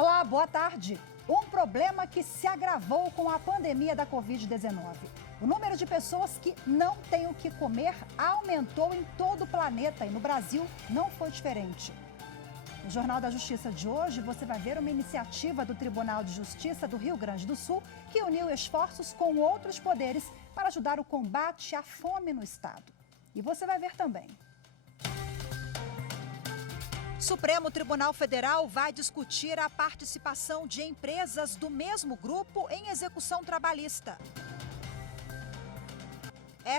Olá, boa tarde. Um problema que se agravou com a pandemia da Covid-19. O número de pessoas que não têm o que comer aumentou em todo o planeta e no Brasil não foi diferente. No Jornal da Justiça de hoje, você vai ver uma iniciativa do Tribunal de Justiça do Rio Grande do Sul que uniu esforços com outros poderes para ajudar o combate à fome no estado. E você vai ver também. Supremo Tribunal Federal vai discutir a participação de empresas do mesmo grupo em execução trabalhista.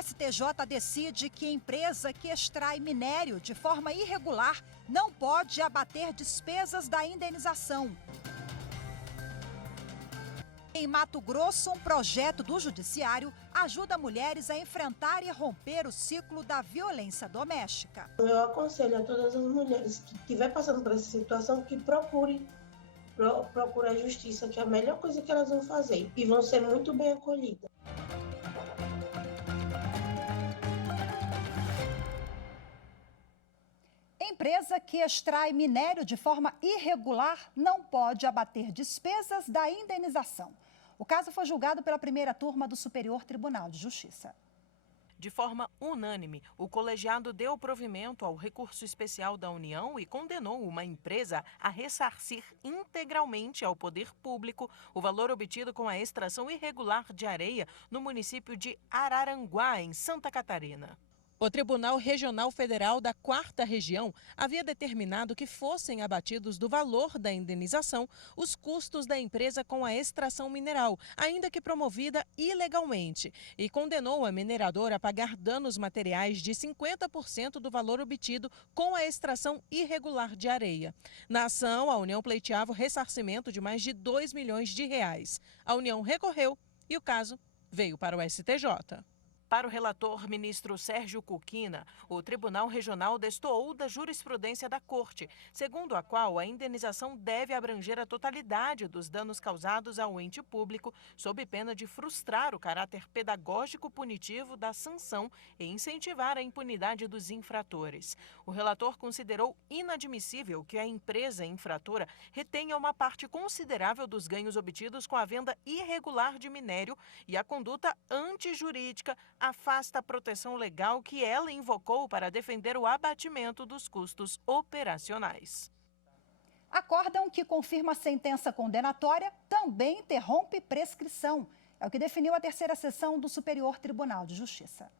STJ decide que empresa que extrai minério de forma irregular não pode abater despesas da indenização. Em Mato Grosso, um projeto do Judiciário ajuda mulheres a enfrentar e romper o ciclo da violência doméstica. Eu aconselho a todas as mulheres que estiverem passando por essa situação que procurem a justiça, que é a melhor coisa que elas vão fazer e vão ser muito bem acolhidas. Empresa que extrai minério de forma irregular não pode abater despesas da indenização. O caso foi julgado pela primeira turma do Superior Tribunal de Justiça. De forma unânime, o colegiado deu provimento ao recurso especial da União e condenou uma empresa a ressarcir integralmente ao poder público o valor obtido com a extração irregular de areia no município de Araranguá, em Santa Catarina. O Tribunal Regional Federal da 4ª Região havia determinado que fossem abatidos do valor da indenização os custos da empresa com a extração mineral, ainda que promovida ilegalmente, e condenou a mineradora a pagar danos materiais de 50% do valor obtido com a extração irregular de areia. Na ação, a União pleiteava o ressarcimento de mais de R$2 milhões. A União recorreu e o caso veio para o STJ. Para o relator, ministro Sérgio Cuquina, o Tribunal Regional destoou da jurisprudência da Corte, segundo a qual a indenização deve abranger a totalidade dos danos causados ao ente público, sob pena de frustrar o caráter pedagógico punitivo da sanção e incentivar a impunidade dos infratores. O relator considerou inadmissível que a empresa infratora retenha uma parte considerável dos ganhos obtidos com a venda irregular de minério e a conduta antijurídica afasta a proteção legal que ela invocou para defender o abatimento dos custos operacionais. Acórdão que confirma a sentença condenatória também interrompe prescrição. É o que definiu a 3ª Seção do Superior Tribunal de Justiça.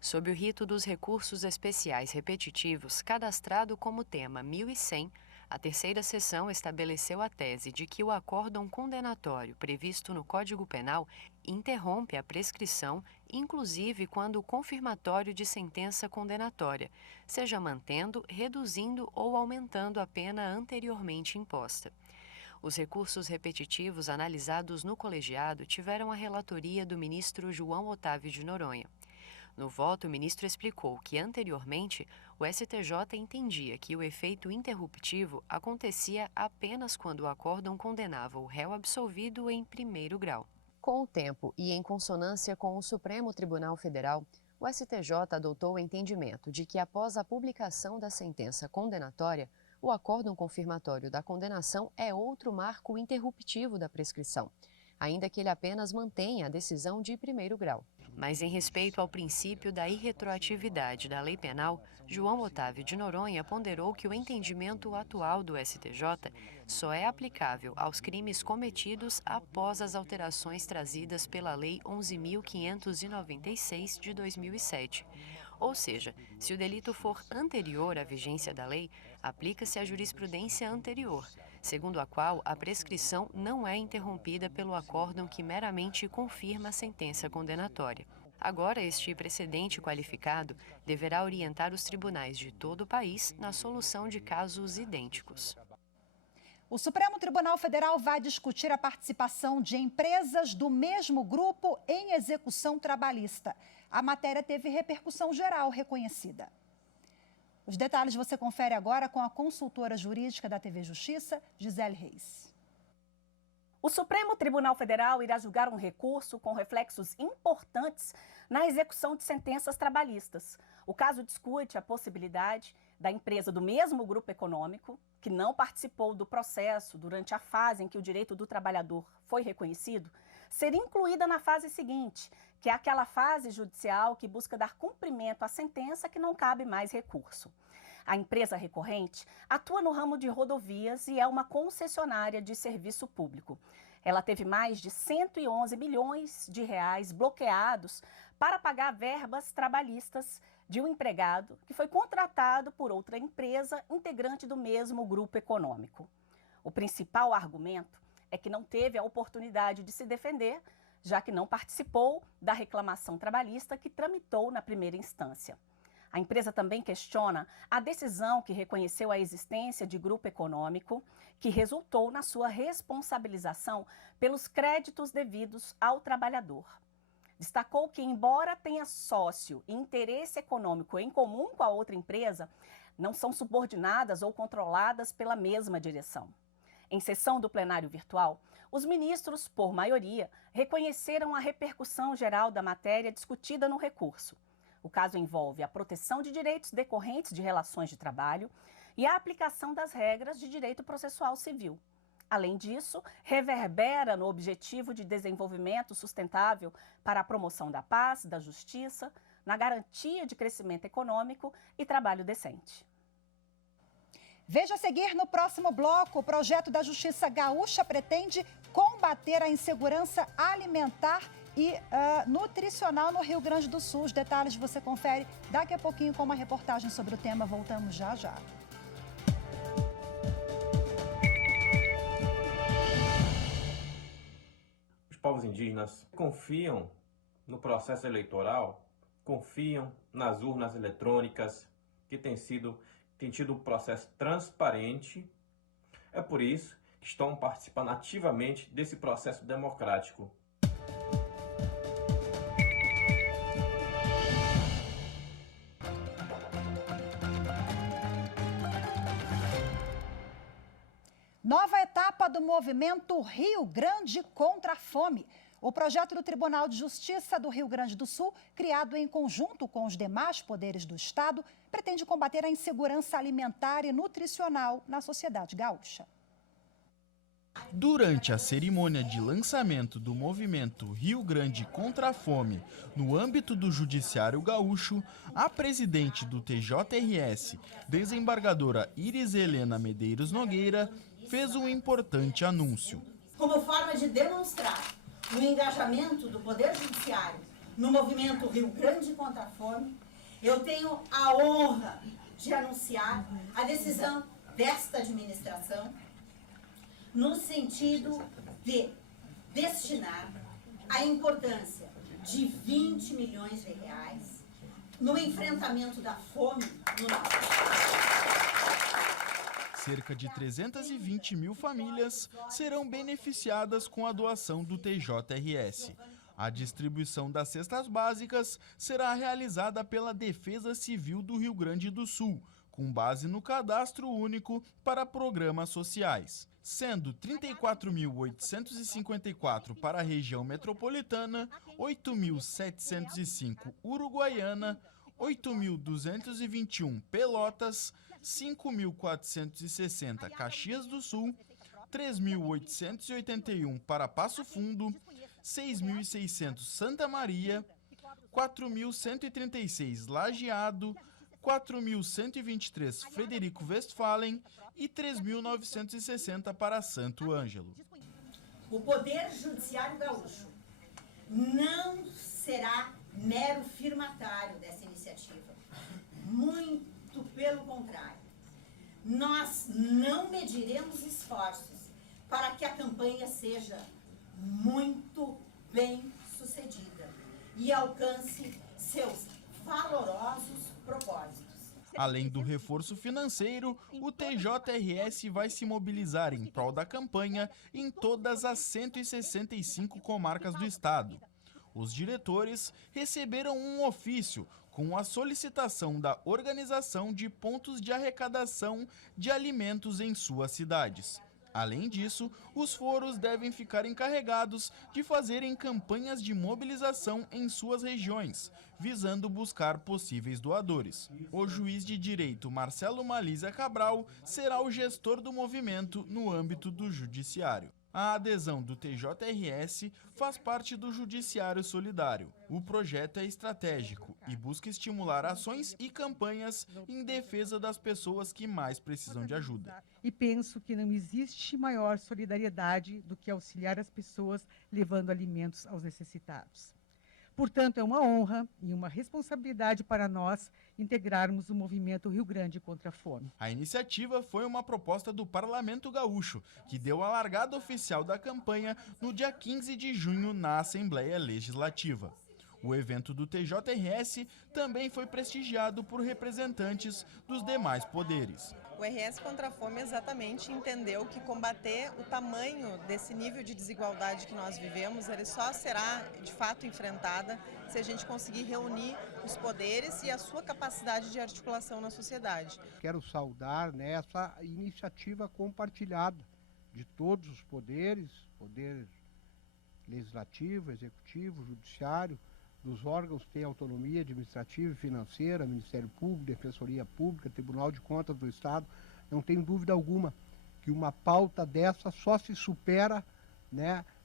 Sob o rito dos recursos especiais repetitivos, cadastrado como tema 1100, a 3ª Seção estabeleceu a tese de que o acórdão condenatório previsto no Código Penal interrompe a prescrição, inclusive quando o confirmatório de sentença condenatória, seja mantendo, reduzindo ou aumentando a pena anteriormente imposta. Os recursos repetitivos analisados no colegiado tiveram a relatoria do ministro João Otávio de Noronha. No voto, o ministro explicou que, anteriormente, o STJ entendia que o efeito interruptivo acontecia apenas quando o acórdão condenava o réu absolvido em primeiro grau. Com o tempo e em consonância com o Supremo Tribunal Federal, o STJ adotou o entendimento de que, após a publicação da sentença condenatória, o acórdão confirmatório da condenação é outro marco interruptivo da prescrição, ainda que ele apenas mantenha a decisão de primeiro grau. Mas em respeito ao princípio da irretroatividade da lei penal, João Otávio de Noronha ponderou que o entendimento atual do STJ só é aplicável aos crimes cometidos após as alterações trazidas pela Lei 11.596 de 2007. Ou seja, se o delito for anterior à vigência da lei, aplica-se a jurisprudência anterior, segundo a qual a prescrição não é interrompida pelo acórdão que meramente confirma a sentença condenatória. Agora, este precedente qualificado deverá orientar os tribunais de todo o país na solução de casos idênticos. O Supremo Tribunal Federal vai discutir a participação de empresas do mesmo grupo em execução trabalhista. A matéria teve repercussão geral reconhecida. Os detalhes você confere agora com a consultora jurídica da TV Justiça, Gisele Reis. O Supremo Tribunal Federal irá julgar um recurso com reflexos importantes na execução de sentenças trabalhistas. O caso discute a possibilidade da empresa do mesmo grupo econômico que não participou do processo durante a fase em que o direito do trabalhador foi reconhecido, ser incluída na fase seguinte, que é aquela fase judicial que busca dar cumprimento à sentença que não cabe mais recurso. A empresa recorrente atua no ramo de rodovias e é uma concessionária de serviço público. Ela teve mais de 111 milhões de reais bloqueados para pagar verbas trabalhistas de um empregado que foi contratado por outra empresa integrante do mesmo grupo econômico. O principal argumento é que não teve a oportunidade de se defender, já que não participou da reclamação trabalhista que tramitou na primeira instância. A empresa também questiona a decisão que reconheceu a existência de grupo econômico, que resultou na sua responsabilização pelos créditos devidos ao trabalhador. Destacou que, embora tenha sócio e interesse econômico em comum com a outra empresa, não são subordinadas ou controladas pela mesma direção. Em sessão do plenário virtual, os ministros, por maioria, reconheceram a repercussão geral da matéria discutida no recurso. O caso envolve a proteção de direitos decorrentes de relações de trabalho e a aplicação das regras de direito processual civil. Além disso, reverbera no objetivo de desenvolvimento sustentável para a promoção da paz, da justiça, na garantia de crescimento econômico e trabalho decente. Veja a seguir no próximo bloco. O projeto da Justiça Gaúcha pretende combater a insegurança alimentar e nutricional no Rio Grande do Sul. Os detalhes você confere daqui a pouquinho com uma reportagem sobre o tema. Voltamos já já. Os povos indígenas confiam no processo eleitoral, confiam nas urnas eletrônicas, que tem tido um processo transparente. É por isso que estão participando ativamente desse processo democrático. Nova etapa do movimento Rio Grande contra a Fome. O projeto do Tribunal de Justiça do Rio Grande do Sul, criado em conjunto com os demais poderes do Estado, pretende combater a insegurança alimentar e nutricional na sociedade gaúcha. Durante a cerimônia de lançamento do movimento Rio Grande contra a Fome, no âmbito do Judiciário Gaúcho, a presidente do TJRS, desembargadora Iris Helena Medeiros Nogueira, fez um importante anúncio. Como forma de demonstrar o engajamento do Poder Judiciário no movimento Rio Grande contra a Fome, eu tenho a honra de anunciar a decisão desta administração no sentido de destinar a importância de 20 milhões de reais no enfrentamento da fome no nosso estado. Cerca de 320 mil famílias serão beneficiadas com a doação do TJRS. A distribuição das cestas básicas será realizada pela Defesa Civil do Rio Grande do Sul, com base no cadastro único para programas sociais, sendo 34.854 para a região metropolitana, 8.705 Uruguaiana, 8.221 Pelotas, 5.460 Caxias do Sul, 3.881 para Passo Fundo, 6.600 Santa Maria, 4.136 Lajeado, 4.123 Frederico Westphalen e 3.960 para Santo Ângelo. O Poder Judiciário Gaúcho não será mero firmatário dessa iniciativa. Muito pelo contrário. Nós não mediremos esforços para que a campanha seja muito bem sucedida e alcance seus valorosos propósitos. Além do reforço financeiro, o TJRS vai se mobilizar em prol da campanha em todas as 165 comarcas do estado. Os diretores receberam um ofício com a solicitação da organização de pontos de arrecadação de alimentos em suas cidades. Além disso, os foros devem ficar encarregados de fazerem campanhas de mobilização em suas regiões, visando buscar possíveis doadores. O juiz de direito Marcelo Malísia Cabral será o gestor do movimento no âmbito do judiciário. A adesão do TJRS faz parte do Judiciário Solidário. O projeto é estratégico e busca estimular ações e campanhas em defesa das pessoas que mais precisam de ajuda. E penso que não existe maior solidariedade do que auxiliar as pessoas levando alimentos aos necessitados. Portanto, é uma honra e uma responsabilidade para nós integrarmos o movimento Rio Grande contra a Fome. A iniciativa foi uma proposta do Parlamento Gaúcho, que deu a largada oficial da campanha no dia 15 de junho na Assembleia Legislativa. O evento do TJRS também foi prestigiado por representantes dos demais poderes. O RS contra a Fome exatamente entendeu que combater o tamanho desse nível de desigualdade que nós vivemos, ele só será de fato enfrentada se a gente conseguir reunir os poderes e a sua capacidade de articulação na sociedade. Quero saudar essa iniciativa compartilhada de todos os poderes, poder legislativo, executivo, judiciário, dos órgãos que têm autonomia administrativa e financeira, Ministério Público, Defensoria Pública, Tribunal de Contas do Estado. Não tenho dúvida alguma que uma pauta dessa só se supera,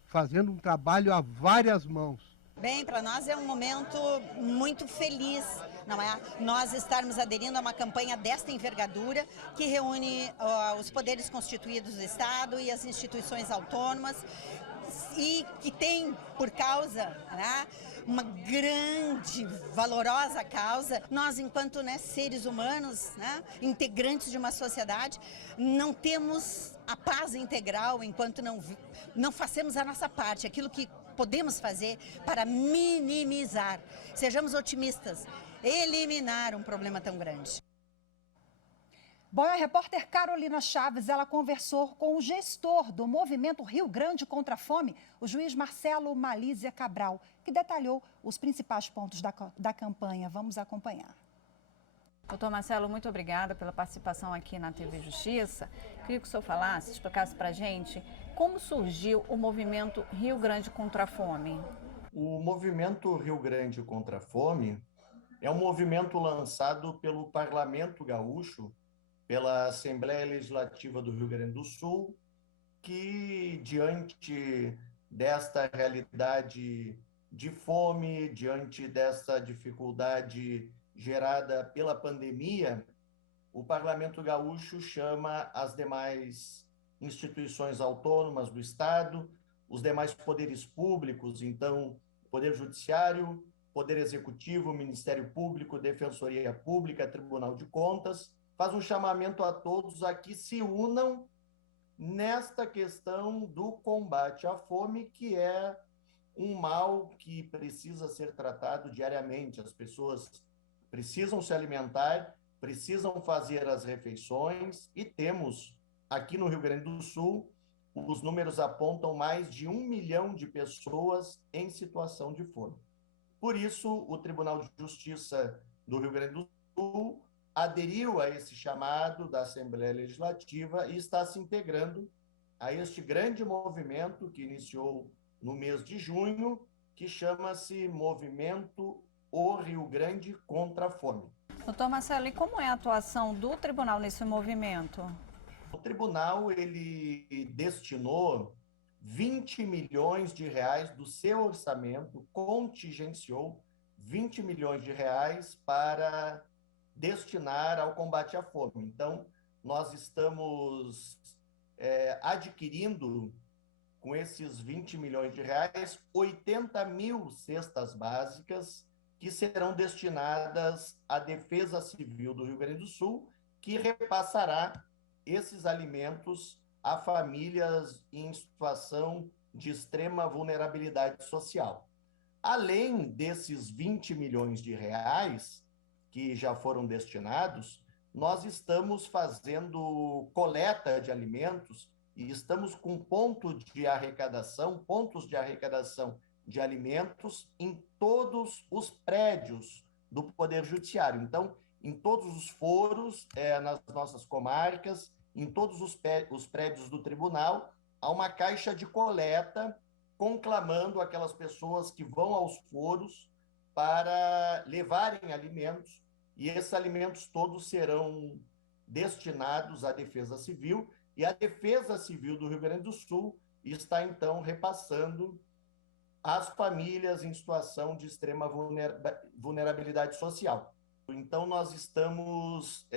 fazendo um trabalho a várias mãos. Bem, para nós é um momento muito feliz, não é? Nós estarmos aderindo a uma campanha desta envergadura que reúne os poderes constituídos do Estado e as instituições autônomas e que tem por causa, uma grande, valorosa causa. Nós, enquanto seres humanos, integrantes de uma sociedade, não temos a paz integral enquanto não fazemos a nossa parte, aquilo que podemos fazer para minimizar, sejamos otimistas, eliminar um problema tão grande. Bom, a repórter Carolina Chaves, ela conversou com o gestor do movimento Rio Grande contra a Fome, o juiz Marcelo Malísia Cabral, que detalhou os principais pontos da campanha. Vamos acompanhar. Doutor Marcelo, muito obrigada pela participação aqui na TV Justiça. Queria que o senhor falasse, explicasse para a gente como surgiu o movimento Rio Grande contra a Fome. O movimento Rio Grande contra a Fome é um movimento lançado pelo Parlamento Gaúcho, pela Assembleia Legislativa do Rio Grande do Sul, que, diante desta realidade de fome, diante dessa dificuldade gerada pela pandemia, o Parlamento Gaúcho chama as demais instituições autônomas do Estado, os demais poderes públicos, então, Poder Judiciário, Poder Executivo, Ministério Público, Defensoria Pública, Tribunal de Contas, faz um chamamento a todos a que se unam nesta questão do combate à fome, que é um mal que precisa ser tratado diariamente. As pessoas precisam se alimentar, precisam fazer as refeições e temos, aqui no Rio Grande do Sul, os números apontam mais de 1 milhão de pessoas em situação de fome. Por isso, o Tribunal de Justiça do Rio Grande do Sul aderiu a esse chamado da Assembleia Legislativa e está se integrando a este grande movimento que iniciou no mês de junho, que chama-se Movimento O Rio Grande contra a Fome. Doutor Marcelo, e como é a atuação do tribunal nesse movimento? O tribunal, ele destinou 20 milhões de reais do seu orçamento, contingenciou 20 milhões de reais para destinar ao combate à fome. Então, nós estamos adquirindo, com esses 20 milhões de reais, 80 mil cestas básicas que serão destinadas à Defesa Civil do Rio Grande do Sul, que repassará esses alimentos a famílias em situação de extrema vulnerabilidade social. Além desses 20 milhões de reais que já foram destinados, nós estamos fazendo coleta de alimentos e estamos com pontos de arrecadação de alimentos em todos os prédios do Poder Judiciário. Então, em todos os foros, nas nossas comarcas, em todos os prédios do tribunal, há uma caixa de coleta conclamando aquelas pessoas que vão aos foros para levarem alimentos, e esses alimentos todos serão destinados à Defesa Civil, e a Defesa Civil do Rio Grande do Sul está, então, repassando às famílias em situação de extrema vulnerabilidade social. Então, nós estamos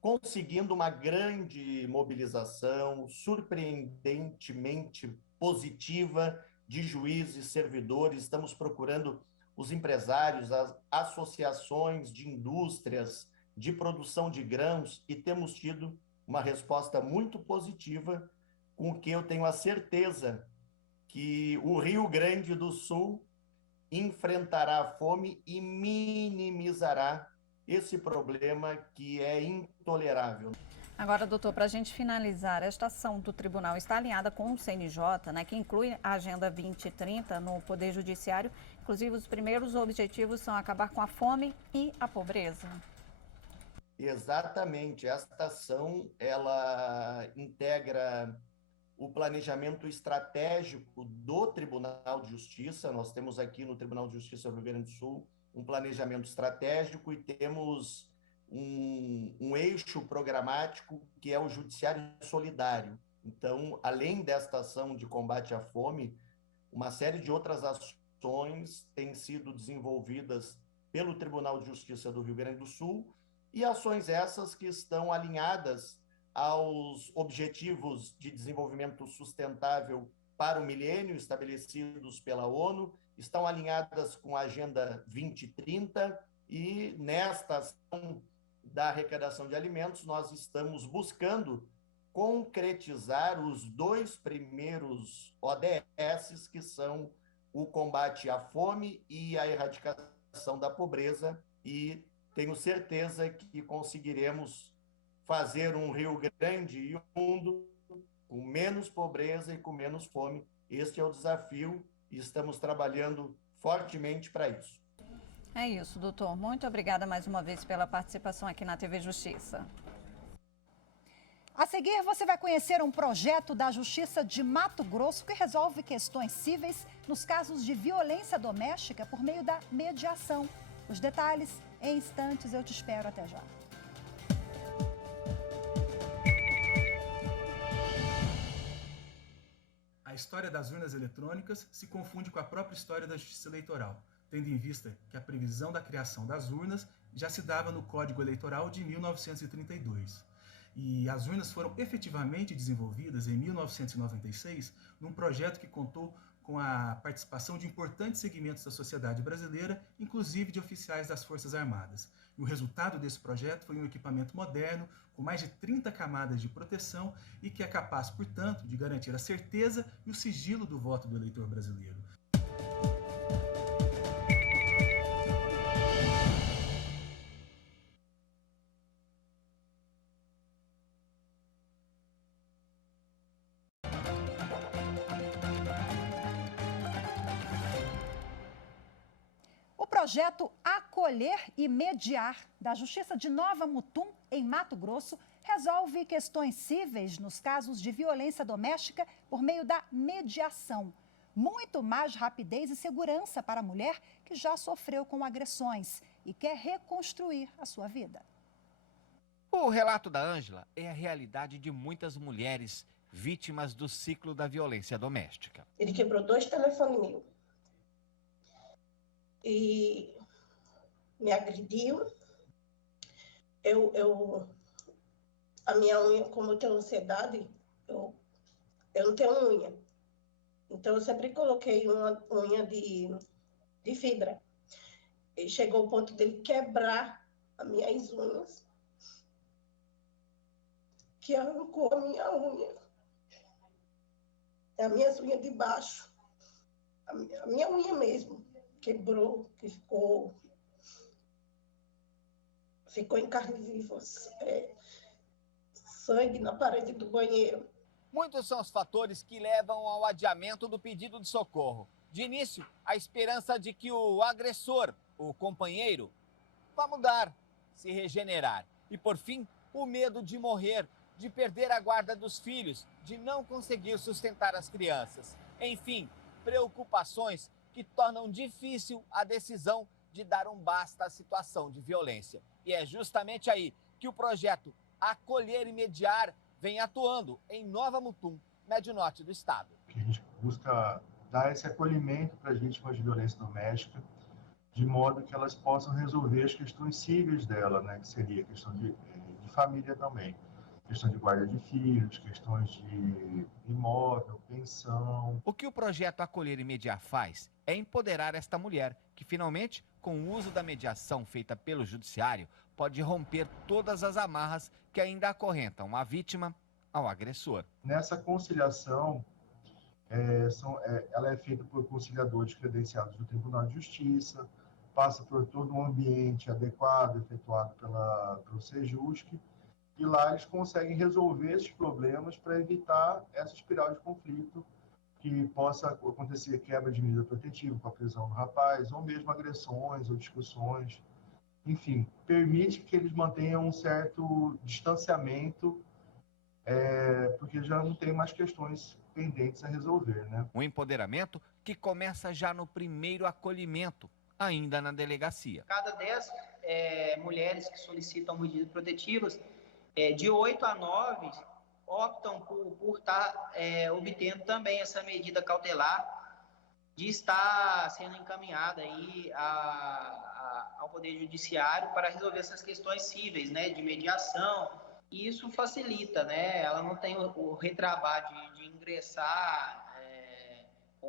conseguindo uma grande mobilização, surpreendentemente positiva, de juízes, servidores. Estamos procurando os empresários, as associações de indústrias, de produção de grãos, e temos tido uma resposta muito positiva, com o que eu tenho a certeza que o Rio Grande do Sul enfrentará a fome e minimizará esse problema que é intolerável. Agora, doutor, para a gente finalizar, esta ação do tribunal está alinhada com o CNJ, né, que inclui a Agenda 2030 no Poder Judiciário. Inclusive, os primeiros objetivos são acabar com a fome e a pobreza. Exatamente. Esta ação, ela integra o planejamento estratégico do Tribunal de Justiça. Nós temos aqui no Tribunal de Justiça do Rio Grande do Sul um planejamento estratégico e temos um eixo programático que é o Judiciário Solidário. Então, além desta ação de combate à fome, uma série de outras ações têm sido desenvolvidas pelo Tribunal de Justiça do Rio Grande do Sul, e ações essas que estão alinhadas aos Objetivos de Desenvolvimento Sustentável para o Milênio, estabelecidos pela ONU, estão alinhadas com a Agenda 2030, e nesta ação da arrecadação de alimentos, nós estamos buscando concretizar os 2 primeiros ODS, que são o combate à fome e a erradicação da pobreza, e tenho certeza que conseguiremos fazer um Rio Grande e um mundo com menos pobreza e com menos fome. Este é o desafio e estamos trabalhando fortemente para isso. É isso, doutor. Muito obrigada mais uma vez pela participação aqui na TV Justiça. A seguir, você vai conhecer um projeto da Justiça de Mato Grosso que resolve questões cíveis nos casos de violência doméstica por meio da mediação. Os detalhes em instantes, eu te espero. Até já. A história das urnas eletrônicas se confunde com a própria história da Justiça Eleitoral, tendo em vista que a previsão da criação das urnas já se dava no Código Eleitoral de 1932. E as urnas foram efetivamente desenvolvidas em 1996 num projeto que contou com a participação de importantes segmentos da sociedade brasileira, inclusive de oficiais das Forças Armadas. E o resultado desse projeto foi um equipamento moderno, com mais de 30 camadas de proteção e que é capaz, portanto, de garantir a certeza e o sigilo do voto do eleitor brasileiro. O projeto Acolher e Mediar, da Justiça de Nova Mutum, em Mato Grosso, resolve questões cíveis nos casos de violência doméstica por meio da mediação. Muito mais rapidez e segurança para a mulher que já sofreu com agressões e quer reconstruir a sua vida. O relato da Ângela é a realidade de muitas mulheres vítimas do ciclo da violência doméstica. Ele quebrou 2 telefones meus e me agrediu. A minha unha, como eu tenho ansiedade, eu não tenho unha. Então, eu sempre coloquei uma unha de fibra. E chegou o ponto dele quebrar as minhas unhas, que arrancou a minha unha. A minha unha de baixo, a minha unha mesmo, quebrou, que ficou em carne viva, sangue na parede do banheiro. Muitos são os fatores que levam ao adiamento do pedido de socorro. De início, a esperança de que o agressor, o companheiro, vá mudar, se regenerar. E, por fim, o medo de morrer, de perder a guarda dos filhos, de não conseguir sustentar as crianças. Enfim, preocupações que tornam difícil a decisão de dar um basta à situação de violência. E é justamente aí que o projeto Acolher e Mediar vem atuando em Nova Mutum, médio norte do estado. A gente busca dar esse acolhimento para as vítimas de violência doméstica, de modo que elas possam resolver as questões cíveis dela, né, que seria a questão de família também. Questão de guarda de filhos, questões de imóvel, pensão. O que o projeto Acolher e Mediar faz é empoderar esta mulher, que finalmente, com o uso da mediação feita pelo judiciário, pode romper todas as amarras que ainda acorrentam a vítima ao agressor. Nessa conciliação, ela é feita por conciliadores credenciados do Tribunal de Justiça, passa por todo um ambiente adequado, efetuado pelo Sejusc, e lá eles conseguem resolver esses problemas para evitar essa espiral de conflito, que possa acontecer quebra de medida protetiva com a prisão do rapaz, ou mesmo agressões ou discussões. Enfim, permite que eles mantenham um certo distanciamento, porque já não tem mais questões pendentes a resolver, né? Um empoderamento que começa já no primeiro acolhimento, ainda na delegacia. Cada 10 mulheres que solicitam medidas protetivas, de 8 a 9 optam por estar obtendo também essa medida cautelar de estar sendo encaminhada aí ao Poder Judiciário para resolver essas questões cíveis, né, de mediação. E isso facilita, né? Ela não tem o retrabalho de ingressar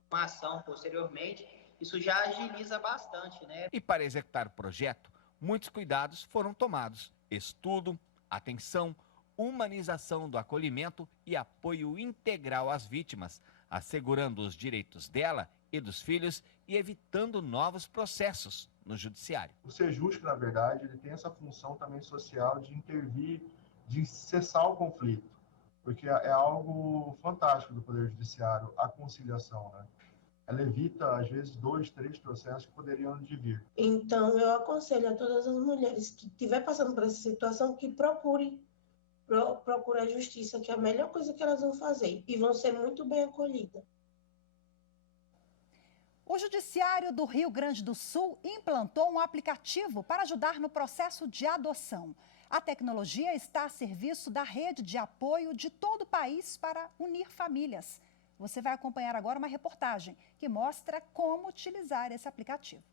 uma ação posteriormente. Isso já agiliza bastante, né? E para executar o projeto, muitos cuidados foram tomados. Estudo, atenção, humanização do acolhimento e apoio integral às vítimas, assegurando os direitos dela e dos filhos e evitando novos processos no judiciário. O Sejusc, na verdade, ele tem essa função também social de intervir, de cessar o conflito, porque é algo fantástico do Poder Judiciário, a conciliação, né? Ela evita, às vezes, 2, 3 processos que poderiam vir. Então, eu aconselho a todas as mulheres que estiverem passando por essa situação que procurem a justiça, que é a melhor coisa que elas vão fazer, e vão ser muito bem acolhidas. O Judiciário do Rio Grande do Sul implantou um aplicativo para ajudar no processo de adoção. A tecnologia está a serviço da rede de apoio de todo o país para unir famílias. Você vai acompanhar agora uma reportagem que mostra como utilizar esse aplicativo.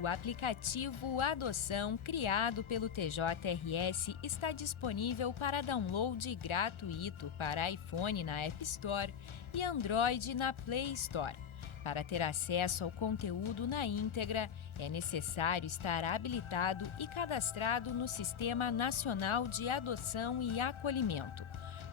O aplicativo Adoção, criado pelo TJRS, está disponível para download gratuito para iPhone na App Store e Android na Play Store. Para ter acesso ao conteúdo na íntegra, é necessário estar habilitado e cadastrado no Sistema Nacional de Adoção e Acolhimento.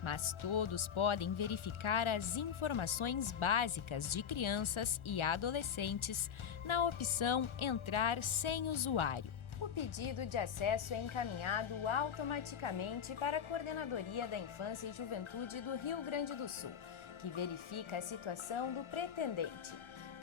Mas todos podem verificar as informações básicas de crianças e adolescentes na opção Entrar sem usuário. O pedido de acesso é encaminhado automaticamente para a Coordenadoria da Infância e Juventude do Rio Grande do Sul, que verifica a situação do pretendente.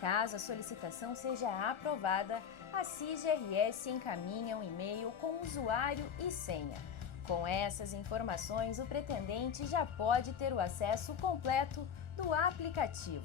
Caso a solicitação seja aprovada, a CIGRS encaminha um e-mail com usuário e senha. Com essas informações, o pretendente já pode ter o acesso completo do aplicativo.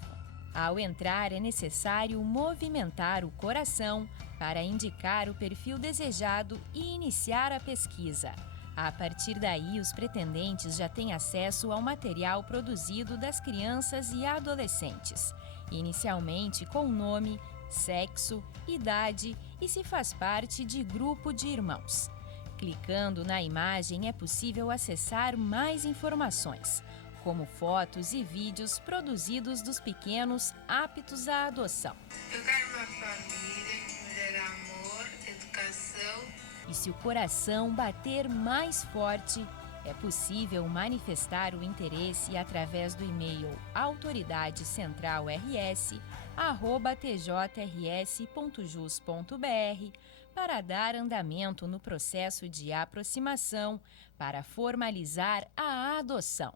Ao entrar, é necessário movimentar o coração para indicar o perfil desejado e iniciar a pesquisa. A partir daí, os pretendentes já têm acesso ao material produzido das crianças e adolescentes, inicialmente com nome, sexo, idade e se faz parte de grupo de irmãos. Clicando na imagem é possível acessar mais informações, como fotos e vídeos produzidos dos pequenos aptos à adoção. Eu quero uma família que me dê amor, educação. E se o coração bater mais forte, é possível manifestar o interesse através do e-mail autoridadecentralrs@tjrs.jus.br para dar andamento no processo de aproximação para formalizar a adoção.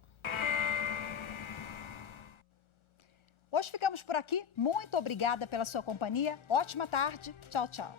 Hoje ficamos por aqui. Muito obrigada pela sua companhia. Ótima tarde. Tchau, tchau.